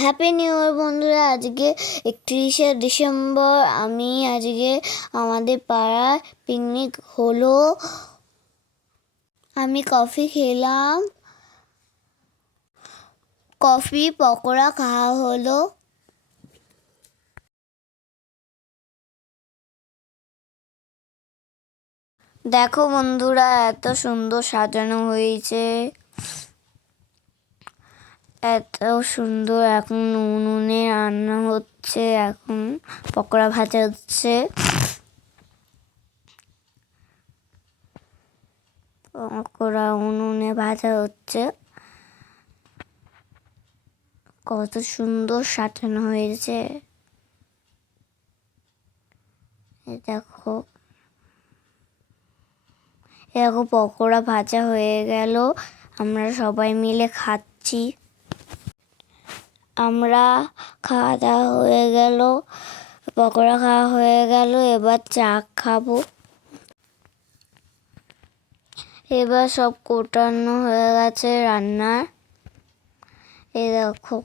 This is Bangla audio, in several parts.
হ্যাপি নিউ ইয়ার বন্ধুরা। আজকে 31শে ডিসেম্বর। আজকে আমাদের পাড়ায় পিকনিক হলো। আমি কফি খেলাম, কফি পকোড়া খাওয়া হলো। দেখো বন্ধুরা, এত সুন্দর সাজানো হয়েছে, এত সুন্দর। এখন উনুনে রান্না হচ্ছে, এখন পকোড়া ভাজা হচ্ছে। পকোড়া উনুনে ভাজা হচ্ছে। কত সুন্দর সাজানো হয়েছে দেখো। এরকম পকোড়া ভাজা হয়ে গেল, আমরা সবাই মিলে খাচ্ছি। আমরা খাওয়া দাওয়া হয়ে গেল, পকোড়া খাওয়া হয়ে গেল, এবার চা খাবো। এবার সব কোটানো হয়ে গেছে রান্নার। এই দেখো,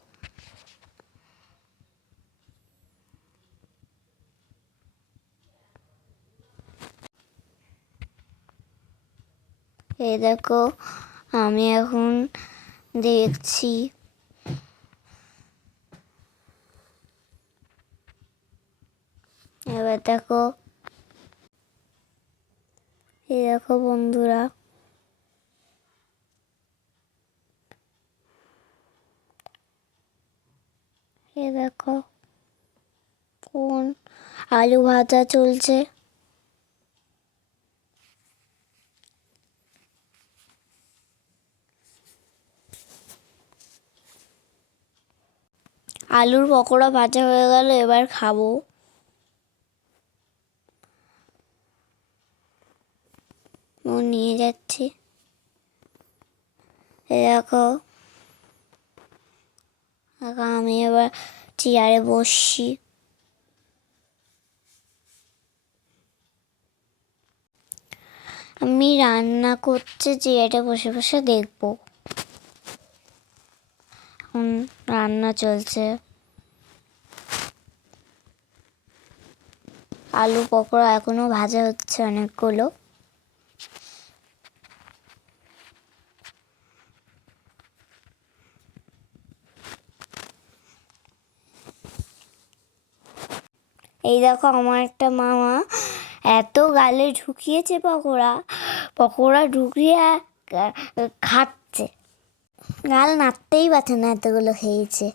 এই দেখো, আমি এখন দেখছি। এবার দেখো, এই দেখো বন্ধুরা, এই দেখো কোন আলু ভাজা চলছে। আলুর পকোড়া ভাজা হয়ে গেল, এবার খাবো। নিয়ে যাচ্ছি। দেখো, আমি এবার চেয়ারে বসছি। আমি রান্না করছে, চেয়ারে বসে বসে দেখবো। এখন রান্না চলছে, আলু পকোড়া এখনো ভাজা হচ্ছে অনেকগুলো। এই দেখো, আমার একটা মামা এত গালে ঢুকিয়েছে পকোড়া, পকোড়া ঢুকিয়ে খাচ্ছে। গাল নাড়তেই পারছে না, এতগুলো খেয়েছে।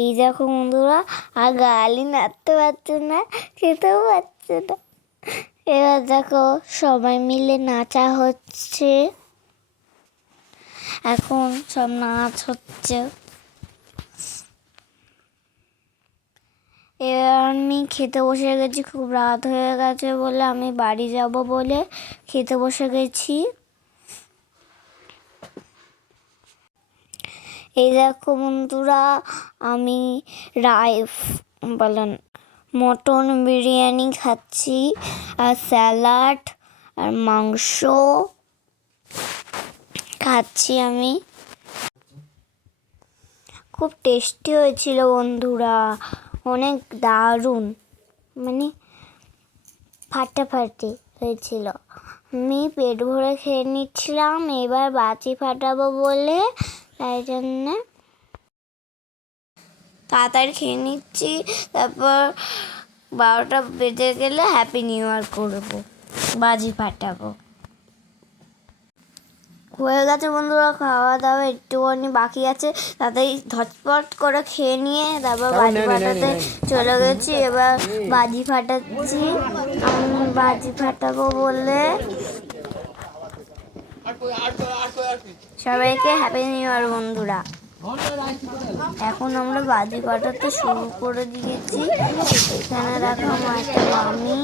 এই দেখো বন্ধুরা, আর গালই নাড়তে পারছে না, খেতেও পারছে না। এবার দেখো, সবাই মিলে নাচা হচ্ছে, এখন সব নাচ হচ্ছে। এবার আমি খেতে বসে গেছি, খুব রাত হয়ে গেছে বলে আমি বাড়ি যাব বলে খেতে বসে গেছি। এই দেখো বন্ধুরা, আমি মটন বিরিয়ানি খাচ্ছি, আর স্যালাড আর মাংস খাচ্ছি আমি। খুব টেস্টি হয়েছিল বন্ধুরা, অনেক দারুণ, মানে ফাটাফাটি হয়েছিল। আমি পেট ভরে খেয়ে নিচ্ছিলাম, এবার বাজি ফাটাবো বলে তাই জন্যে তাড়াতাড়ি খেয়ে নিচ্ছি। তারপর 12টা বেজে গেলে হ্যাপি নিউ ইয়ার করবো, বাজি ফাটাবো। হয়ে গেছে বন্ধুরা খাওয়া দাওয়া, একটুখানি বাকি আছে, তাতেই ঝটপট করে খেয়ে নিয়ে তারপর বাজি ফাটাতে চলে গেছি। এবার বাজি ফাটাচ্ছি, আমি বাজি ফাটাবো বলে সবাইকে হ্যাপি নিউ ইয়ার বন্ধুরা। এখন আমরা বাজি ফাটাতে শুরু করে দিয়েছি। এখানে দেখো, আমার একটা মামি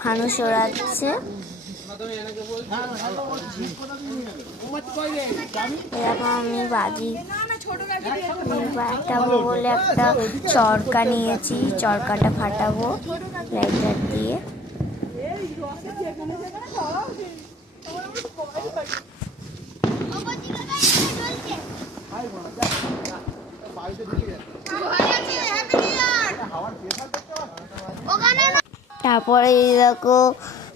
ফানুস ওড়াচ্ছে। এরকম আমি বাজি ফাটাবো বলে একটা চরকা নিয়েছি, চরকাটা ফাটাবো লাইটার দিয়ে। তারপরে এই দেখো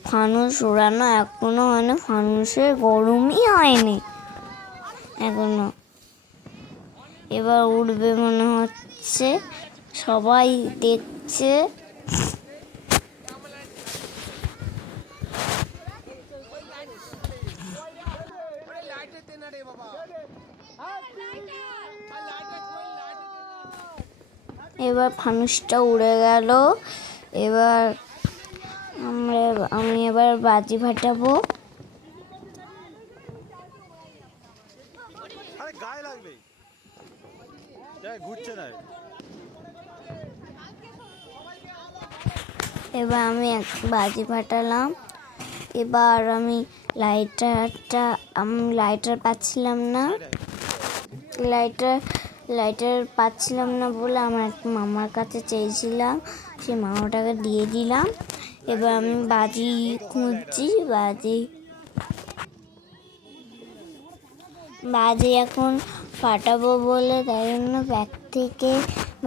ফানুস উড়ানো এখনো মানে ফানুসের গরমই হয়নি এখনো, এবার উঠবে মনে হচ্ছে, সবাই দেখছে। এবার ফানুসটা উড়ে গেল। এবার আমি এবার বাজি ফাটাবো। এবার আমি বাজি ফাটালাম। এবার আমি লাইটার পাচ্ছিলাম না, লাইটার পাচ্ছিলাম না বলে আমার এক মামার কাছে চেয়েছিলাম, সেই মামাটাকে দিয়ে দিলাম। এবার আমি বাজি খুঁজছি, বাজি এখন ফাটাবো বলে তাই জন্য ব্যাগ থেকে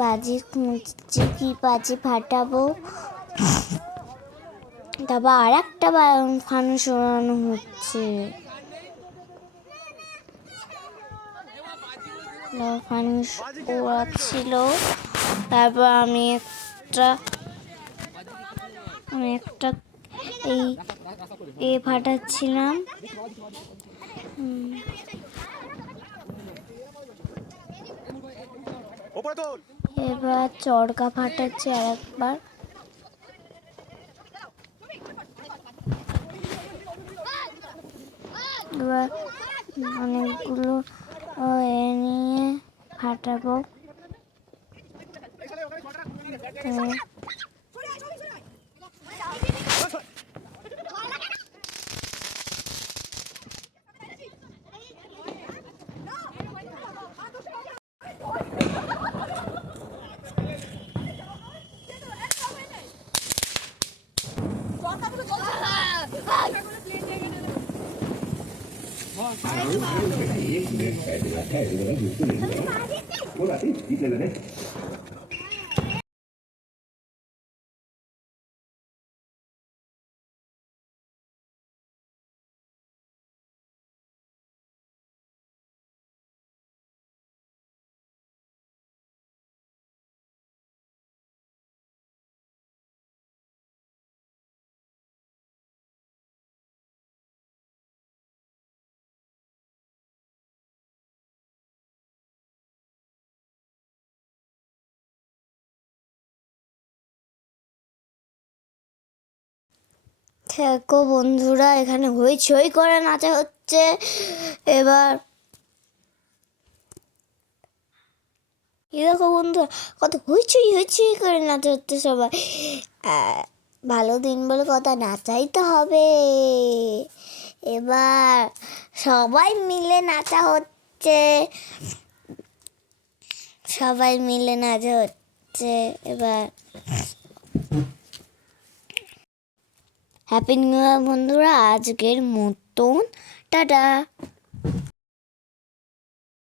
বাজি খুঁজছি, কি বাজি ফাটাবো। তারপর আর একটা ফানুস ওড়ানো হচ্ছে, ফানুস ওড়াচ্ছিল। তারপর আমি একটা ফাটাচ্ছিলাম। এবার চড়কা ফাটাচ্ছি আর একবার। এবার অনেকগুলো নিয়ে ফাটাবো। দেখো বন্ধুরা, এখানে হইচই করে নাচা হচ্ছে। এবার দেখো বন্ধুরা, কত হইচই করে নাচা হচ্ছে সবাই। ভালো দিন বলে কথা, নাচাই তো হবে। এবার সবাই মিলে নাচা হচ্ছে, এবার হ্যাপি নিউ ইয়ার বন্ধুরা, আজকের মতন টাটা।